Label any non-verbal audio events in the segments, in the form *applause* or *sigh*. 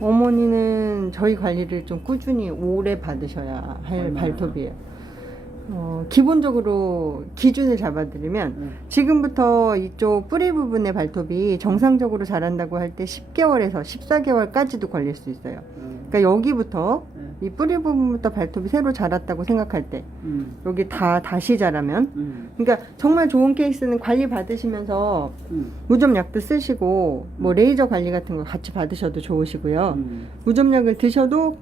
어머니는 저희 관리를 좀 꾸준히 오래 받으셔야 할 얼마나? 발톱이에요. 어, 기본적으로 기준을 잡아드리면 네. 지금부터 이쪽 뿌리 부분의 발톱이 정상적으로 자란다고 할 때 10개월에서 14개월까지도 걸릴 수 있어요. 음, 그러니까 여기부터 네. 이 뿌리 부분부터 발톱이 새로 자랐다고 생각할 때 음, 여기 다 다시 자라면 음, 그러니까 정말 좋은 케이스는 관리 받으시면서 음, 무좀약도 쓰시고 뭐 레이저 관리 같은 거 같이 받으셔도 좋으시고요. 음. 무좀약을 드셔도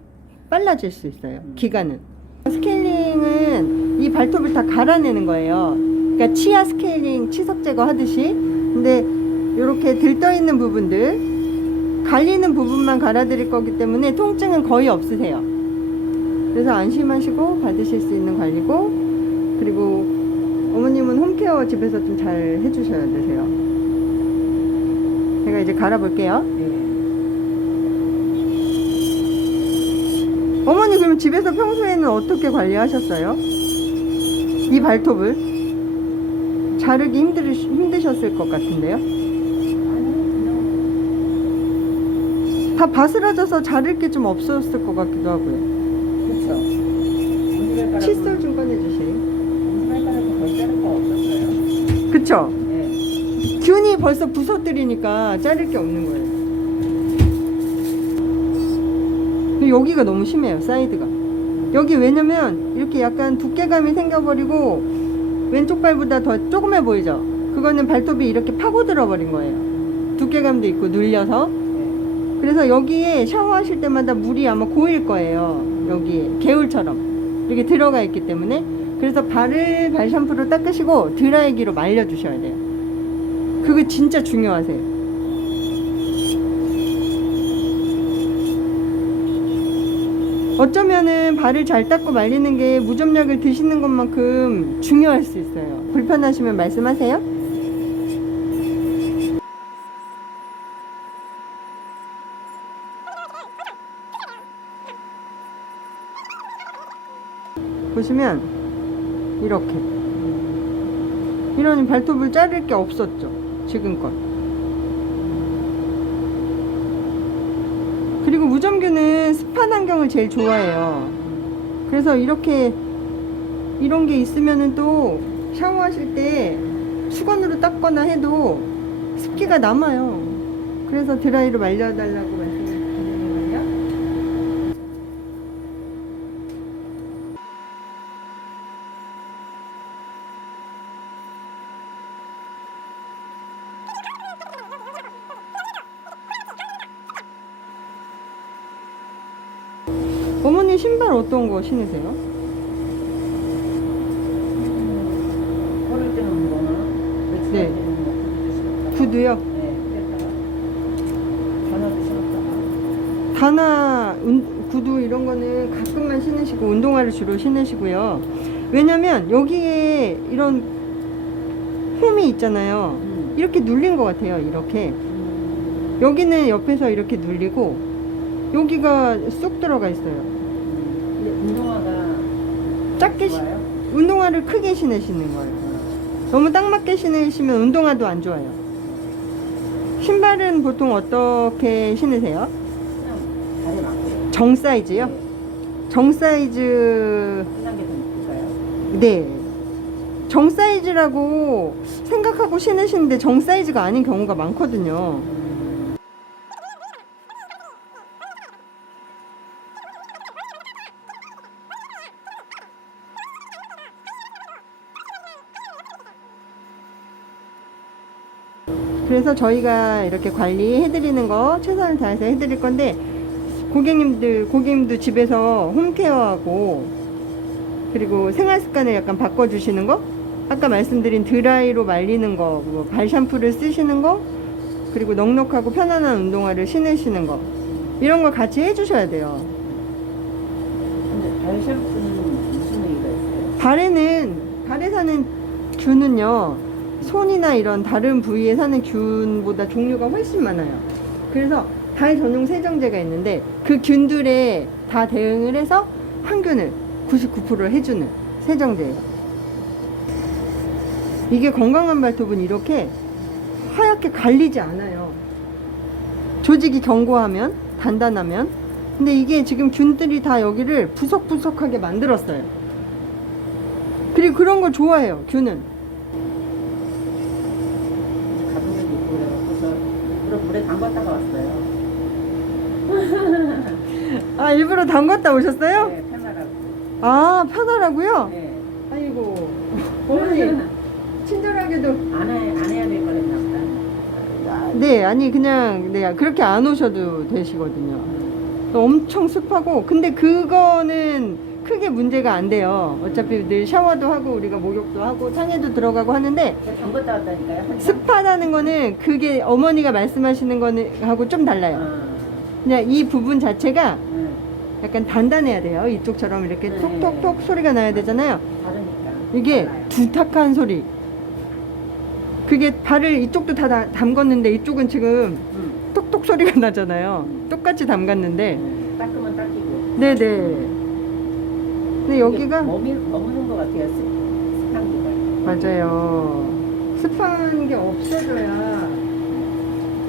빨라질 수 있어요. 음. 기간은. 스케 일링은 이 발톱을 다 갈아내는 거예요. 그러니까 치아 스케일링 치석 제거 하듯이. 근데 이렇게 들떠 있는 부분들 갈리는 부분만 갈아드릴 거기 때문에 통증은 거의 없으세요. 그래서 안심하시고 받으실 수 있는 관리고 그리고 어머님은 홈케어 집에서 좀 잘 해주셔야 되세요. 제가 이제 갈아볼게요. 네. 어머니 그럼 집에서 평소에는 어떻게 관리하셨어요? 이 발톱을 자르기 힘들, 힘드셨을 것 같은데요? 다 바스라져서 자를 게 좀 없었을 것 같기도 하고요. 엄지발가락. 칫솔 좀 꺼내주세요. 그쵸? 네. 균이 벌써 부서뜨리니까 자를 게 없는 거예요. 근데 여기가 너무 심해요, 사이드가. 여기 왜냐면 이렇게 약간 두께감이 생겨버리고 왼쪽 발보다 더 조그매 보이죠? 그거는 발톱이 이렇게 파고들어 버린 거예요. 두께감도 있고 눌려서. 네. 그래서 여기에 샤워하실 때마다 물이 아마 고일 거예요. 여기에 개울처럼 이렇게 들어가 있기 때문에 그래서 발을 발 샴푸로 닦으시고 드라이기로 말려 주셔야 돼요. 그거 진짜 중요하세요. 어쩌면은 발을 잘 닦고 말리는 게 무좀약을 드시는 것만큼 중요할 수 있어요. 불편하시면 말씀하세요. 보시면 이렇게 이런 발톱을 자를 게 없었죠 지금껏 그리고 무점규는 습한 환경을 제일 좋아해요. 그래서 이렇게 이런 게 있으면은 또 샤워하실 때 수건으로 닦거나 해도 습기가 남아요. 그래서 드라이로 말려달라고 말씀드리는 거예요 어머니 신발 어떤 거 신으세요? 걸을 때는 뭐나 며칠 네. 때는 뭐 구두 신었다가. 구두요? 네. 그랬다가 전화도 신었다가. 다나 운- 구두 이런 거는 가끔만 신으시고 운동화를 주로 신으시고요. 왜냐면 여기에 이런 홈이 있잖아요. 음. 이렇게 눌린 것 같아요. 이렇게 음. 여기는 옆에서 이렇게 눌리고 여기가 쑥 들어가 있어요. 운동화가 작게 시- 좋아요? 운동화를 크게 신으시는 거예요. 너무 딱 맞게 신으시면 운동화도 안 좋아요. 신발은 보통 어떻게 신으세요? 그냥 다리 맞고요. 정 사이즈요? 정 사이즈 게좀? 네. 정 사이즈라고 생각하고 신으시는데 정 사이즈가 아닌 경우가 많거든요. 그래서 저희가 이렇게 관리해드리는 거 최선을 다해서 해드릴 건데 고객님들 고객님도 집에서 홈케어하고 그리고 생활 습관을 약간 바꿔주시는 거 아까 말씀드린 드라이로 말리는 거, 뭐 발 샴푸를 쓰시는 거, 그리고 넉넉하고 편안한 운동화를 신으시는 거 이런 걸 같이 해주셔야 돼요. 근데 발 샴푸는 무슨 의미가 있어요? 발에는 발에 사는 균은요 손이나 이런 다른 부위에 사는 균보다 종류가 훨씬 많아요. 그래서 달 전용 세정제가 있는데 그 균들에 다 대응을 해서 항균을 99% 해주는 세정제예요. 이게 건강한 발톱은 이렇게 하얗게 갈리지 않아요. 조직이 견고하면 단단하면 근데 이게 지금 균들이 다 여기를 부석부석하게 만들었어요. 그리고 그런 걸 좋아해요. 균은. 가본 적이 있고 그래서 일부러 물에 담갔다가 왔어요. *laughs* 아 일부러 담갔다 오셨어요? 네, 편하라고. 아 편하라고요? 네. 아이고 *laughs* 어머니 친절하게도 안, 해, 안 해야 될 거랬나 보다. 아, 네 아니 그냥 네 그렇게 안 오셔도 되시거든요. 엄청 습하고 근데 그거는 크게 문제가 안 돼요. 어차피 늘 샤워도 하고 우리가 목욕도 하고 창에도 들어가고 하는데 담갔다 왔다니까요. 습하다는 거는 그게 어머니가 말씀하시는 거는 하고 좀 달라요. 어, 그냥 이 부분 자체가 네. 약간 단단해야 돼요. 이쪽처럼 이렇게 네. 톡톡톡 소리가 나야 되잖아요. 다르니까. 이게 달라요. 두탁한 소리. 그게 발을 이쪽도 다 다- 담궜는데 이쪽은 지금 음. 톡톡 소리가 나잖아요. 똑같이 담갔는데. 네. 닦으면 닦이고. 네네. 근데 여기가 머미, 머무는 것 같아요. 습- 습한. 맞아요. 습한 게 없어져야.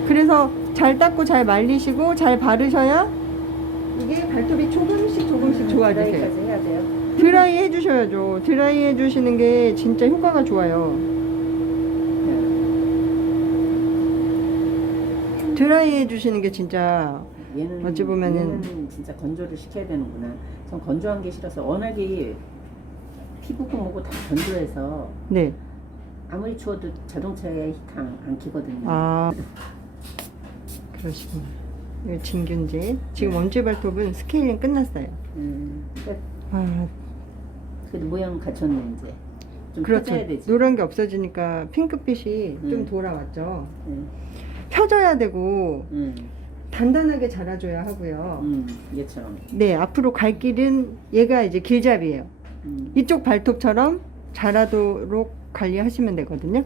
그래서 잘 닦고 잘 말리시고 잘 바르셔야 이게 발톱이 조금씩 조금씩 좋아지세요. 드라이까지 해야 돼요. 드라이 해주셔야죠. 드라이 해주시는 게 진짜 효과가 좋아요. 드라이 해주시는 게 진짜 얘는 어찌 보면은- 얘는 진짜 건조를 시켜야 되는구나. 전 건조한 게 싫어서 워낙에 피부고 뭐고 다 건조해서 네. 아무리 추워도 자동차에 히터 안, 안 키거든요. 아 그러시구나. 이거 진균제. 지금 원주 발톱은 스케일링 끝났어요. 음, 그러니까 아 그래도 모양 갖췄네 이제. 좀 그렇죠. 펴져야 되지. 노란 게 없어지니까 핑크빛이 좀 음. 돌아왔죠. 음, 펴져야 되고 음, 단단하게 자라줘야 하고요. 음, 얘처럼. 네, 앞으로 갈 길은 얘가 이제 길잡이에요. 음. 이쪽 발톱처럼 자라도록 관리하시면 되거든요.